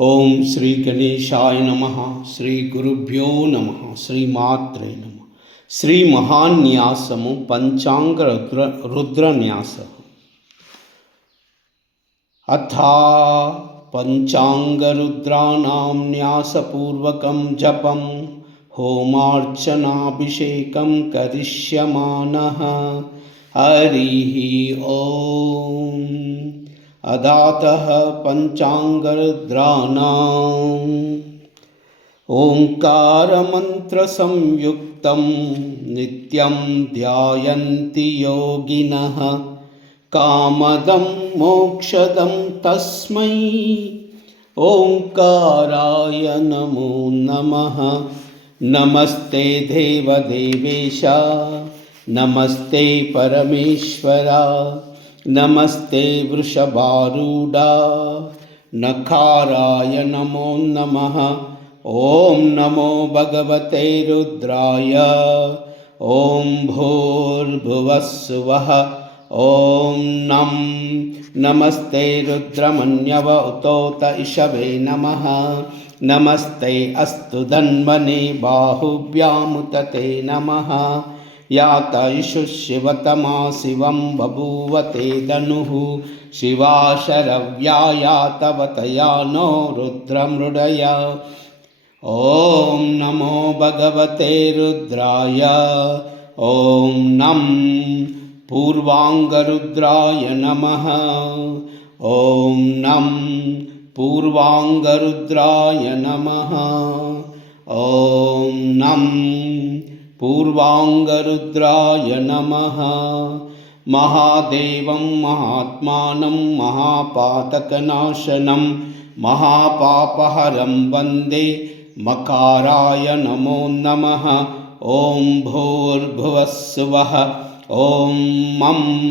ఓం శ్రీ గణేశాయ నమః. శ్రీ గురుభ్యో నమః. శ్రీమాత్రే నమః. శ్రీ మహాన్యాసము పంచాంగ రుద్రన్యాస. అథా పంచాంగరుద్రాణాం న్యాసపూర్వకం జపం హోమార్చనాభిషేకం కరిష్యమానః. హరిః ఓం. अदातः पंचांगरुद्राणाम् ओंकारमंत्रसंयुक्तं नित्यं ध्यायन्ति योगिनः. कामदं मोक्षदं तस्मै ओंकाराय नमो नमः. नमस्ते देवदेवेश, नमस्ते परमेश्वरा, नमस्ते वृषभारूढ़ा, नखाराय नमो नमः. ओम नमो भगवते रुद्राय. ओम भूर्भुवस्सुवः. ओम नम नमस्ते रुद्रमन्यव उतोत इषवे नमः. नमस्ते अस्तु धन्वने बाहुभ्यामुतते नमः. यातयिषु शिवतमा शिवं बभूवते धनुः. शिवा शरव्या तवतया नो रुद्रमृडय. ओम नमो भगवते रुद्राय. ओम नम पूर्वांगरुद्राय नमः. ओम नम पूर्वांगरुद्राय नमः. ओम नम पूर्वांगरुद्राय नमः. महादेवं महात्मानं महापातकनाशनं महापापहरं वन्दे मकाराय नमो नमः. ओम भूर्भुवस्सुवः. ओम मं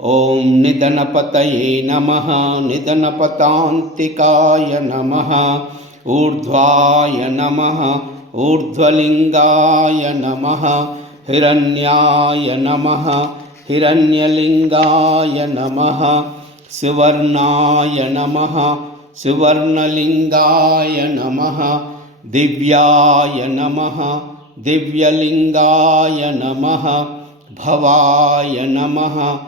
ओम निधनपतये नमः. निधनपतान्तिकाय नमः. ऊर्ध्वाय नमः. ऊर्ध्वलिंगाय नमः. हिरण्याय नमः. हिरण्यलिंगाय नमः. सुवर्णाय नमः. सुवर्णलिंगाय नमः. दिव्याय नमः. दिव्यलिंगाय नमः. भवाय नमः.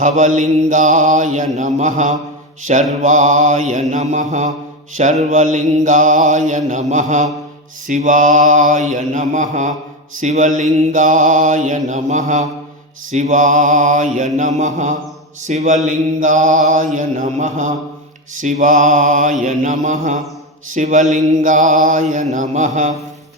भवलिंगाय नमः. शर्वाय नमः. शर्वलिंगाय नमः. शिवाय नमः. शिवलिंगाय नमः. शिवाय नमः. शिवलिंगाय नमः. शिवाय नमः. शिवलिंगाय नमः.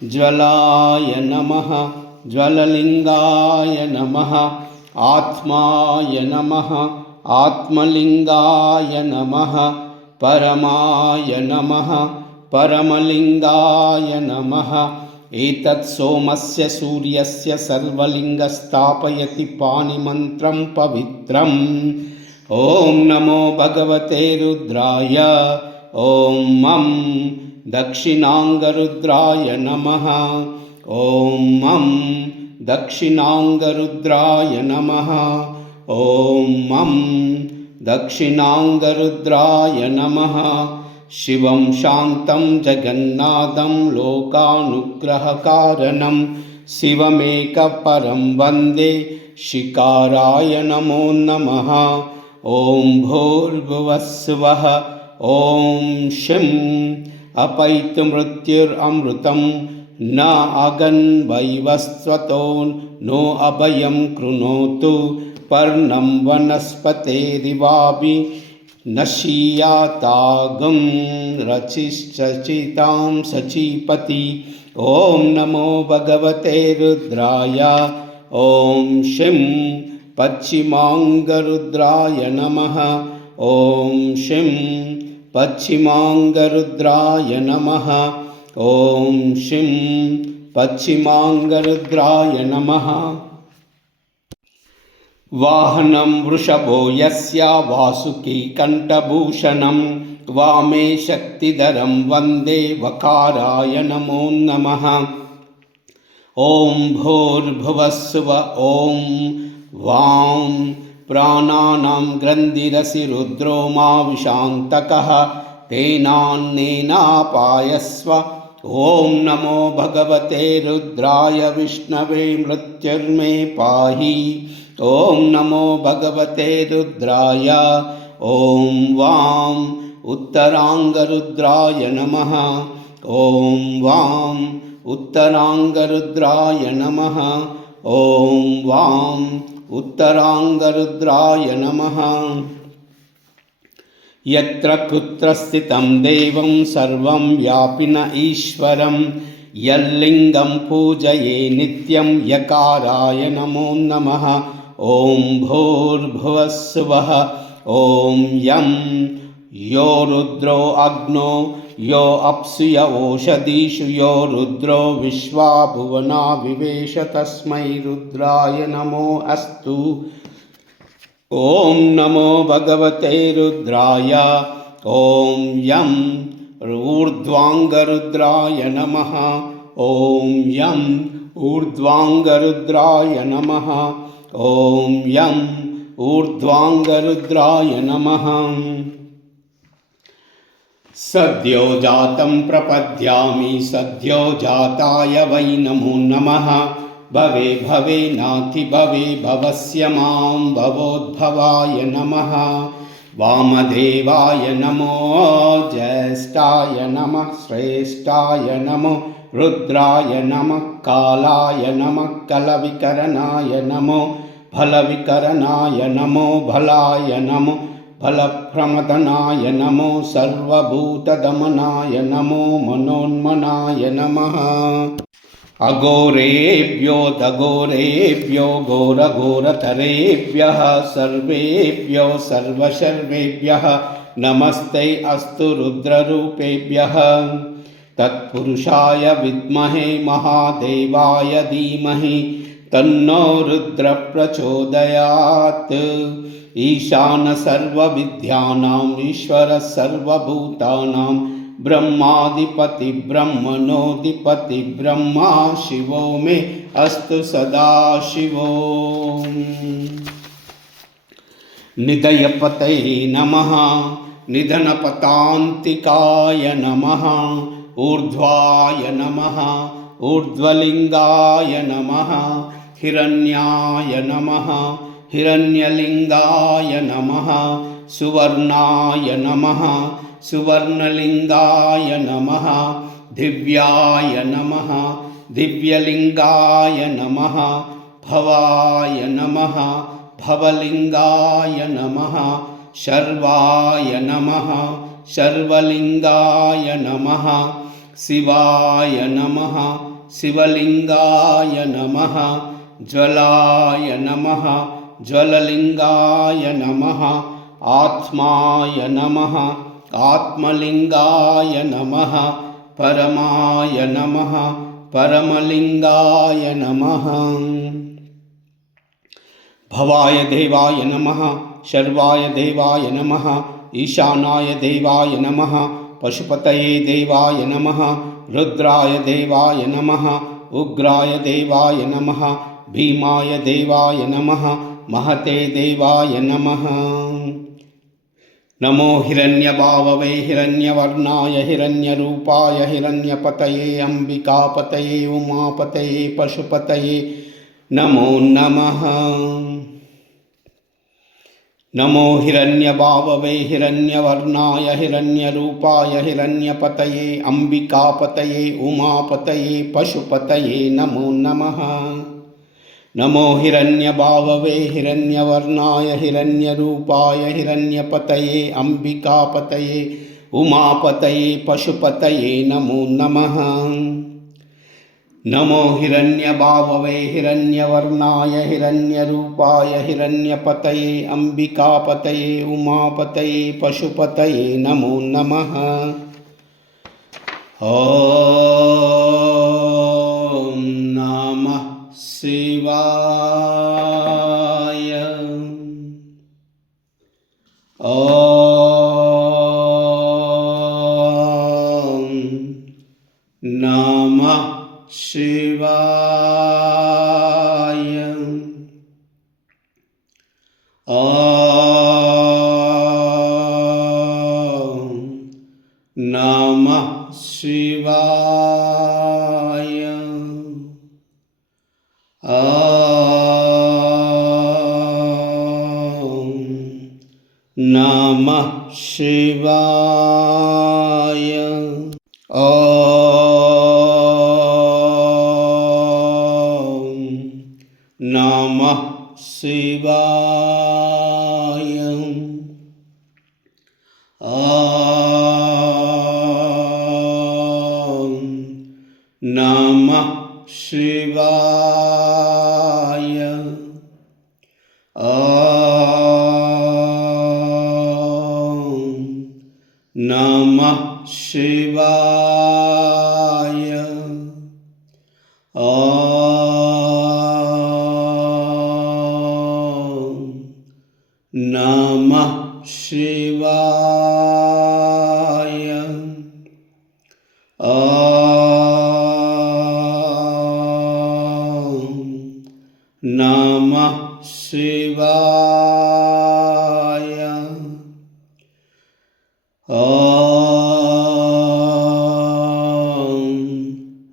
ज्वलाय नमः. ज्वललिंगाय नमः. आत्माय नमः. आत्मलिंगाय नमः. परमाय नमः. परमलिंगाय नमः. एतत् सोमस्य सूर्यस्य सर्वलिंगस्थापयति पाणिमन्त्रं पवित्रम्. ओम नमो भगवते रुद्राय. ओम मं दक्षिणांगरुद्राय नमः. ओम मं दक्षिणांगरुद्राय नमः. ओम मं दक्षिणांगरुद्राय नमः. शिवं शान्तं जगन्नाथं लोकानुग्रहकारणं शिवमेकपरं वन्दे शिकाराय नमो नमः. ओम भूर्भुवस्सुवः. ओम शिं अपैतुमृत्युरमृतं न अगन्वैवस्वतो नो अभयं कृणोतु. पर्णं वनस्पतेरिवाभि नशीयातागं रचिश्चचितां सचीपति. ओम नमो भगवते रुद्राय. ओम शिं पश्चिमांगरुद्राय नमः. ओम शिं पश्चिमांगरुद्राय नमः. ओम शिं पश्चिमांगरुद्राय नमः. वाहनं वृषभो यस्य वासुकी कंठभूषणं वामे शक्तिधरं वन्दे वकाराय नमो नमः. ओम भूर्भुवस्सुव. ओम वां प्राणानां ग्रन्थिरसि रुद्रो मा विशान्तकः तेनान्नेनापायस्व। ॐ नमो भगवते रुद्राय विष्णवे मृत्युर्मे पाहि। ॐ नमो भगवते रुद्राय। ॐ वां उत्तरांगरुद्राय नमः। ॐ वां उत्तरांगरुद्राय नमः। ॐ वां उत्तरांगरुद्राय नमः। यत्र कुत्र स्थितं देवं सर्वं व्यापिन ईश्वरं यल्लिङ्गं पूजये नित्यं यकाराय नमो नमः। ॐ भूर्भुवस्सुवः। ॐ यं यो रुद्रो अग्नो यो अप्सु य ओषधीषु यो रुद्रो विश्वा भुवना विवेश तस्मै रुद्राय नमो अस्तु। ॐ नमो भगवते रुद्राय। ॐ यं ऊर्ध्वाङ्गरुद्राय नमः। ॐ यं ऊर्ध्वाङ्गरुद्राय नमः। ॐ यं ऊर्ध्वाङ्गरुद्राय नमः। सद्यो जातं प्रपद्यामि सद्यो जाताय वै नमो नमः। भवे भवे नाति भवे भवस्य मां भवोद्भवाय नमः। वामदेवाय नमो ज्येष्ठाय नमः श्रेष्ठाय नमो रुद्राय नमः कालाय नमः कलविकरणाय नमो फलविकरणाय नमो भलाय नमो फलप्रमदनाय नमो सर्वभूतदमनाय नमो मनोन्मनाय नमः। अघोरेभ्यो दघोरेभ्यो घोरघोरतरेभ्यः सर्वेभ्यो सर्वशर्वेभ्यः नमस्ते अस्तु रुद्ररूपेभ्यः। तत्पुरुषाय विद्महे महादेवाय धीमहि तन्नो रुद्र प्रचोदयात्। ईशान सर्वविद्यानां ईश्वर सर्वभूतानां ब्रह्माधिपति ब्रह्मणोऽधिपति ब्रह्मा शिवो मे अस्तु सदा शिवो। निधयपतये नमः। निधनपतान्तिकाय नमः। ऊर्ध्वाय नमः। ऊर्ध्वलिङ्गाय नमः। हिरण्याय नमः। हिरण्यलिङ्गाय नमः। सुवर्णाय नमः। सुवर्णलिङ्गाय नमः। दिव्याय नमः। दिव्यलिङ्गाय नमः। भवाय नमः। भवलिङ्गाय नमः। शर्वाय नमः। शर्वलिङ्गाय नमः। शिवाय नमः। शिवलिङ्गाय नमः। ज्वलाय नमः। ज्वललिङ्गाय नमः। आत्माय नमः। आत्मलिङ्गाय नमः। परमाय नमः। परमलिङ्गाय नमः। भवाय देवाय नमः। शर्वाय देवाय नमः। ईशानाय देवाय नमः। पशुपतये देवाय नमः। रुद्राय देवाय नमः। उग्राय देवाय नमः। भीमाय देवाय नमः। महते देवाय नमः। नमो हिरण्यभाववे हिरण्यवर्णाय हिरण्यरूपाय हिरण्यपतये अम्बिकापतये उमापतये पशुपतये नमो नमः। नमो हिरण्यभाववे हिरण्यवर्णाय हिरण्यरूपाय हिरण्यपतये अम्बिकापतये उमापतये पशुपतये नमो नमः। नमो हिरण्यभाववे हिरण्यवर्णाय हिरण्यरूपाय हिरण्यपतये अम्बिकापतये उमापतये पशुपतये नमो नमः। नमो हिरण्यभाववे हिरण्यवर्णाय हिरण्यरूपाय हिरण्यपतये अम्बिकापतये उमापतये पशुपतये नमो नमः। ॐ नमः शिवाय। ॐ नमः शिवाय। ॐ नमः शिवाय। ॐ नमः शिवाय। ॐ नमः शिवाय। ॐ नमः शिवाय। ॐ नमः शिवाय। ॐ नमः शिवाय। ॐ नमः शिवाय। ॐ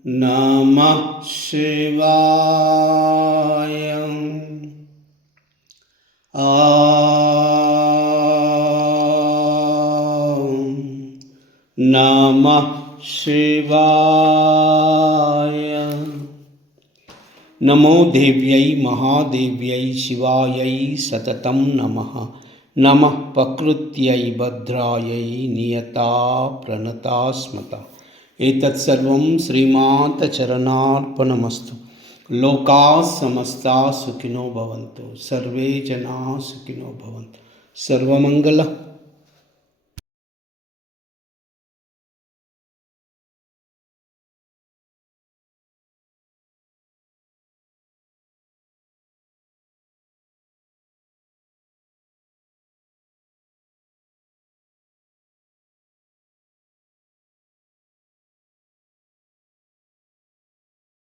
नमः शिवाय। ॐ नमः शिवाय। नमो देव्यै महादेव्यै शिवायै सततं नमः। नमः प्रकृत्यै भद्रायै नियता प्रणता स्मता। एतत्सर्वं श्रीमातचरणार्पणमस्तु। लोकाः समस्ताः सुखिनो भवन्तु, सर्वे जनाः सुखिनो भवन्तु। सर्वमङ्गल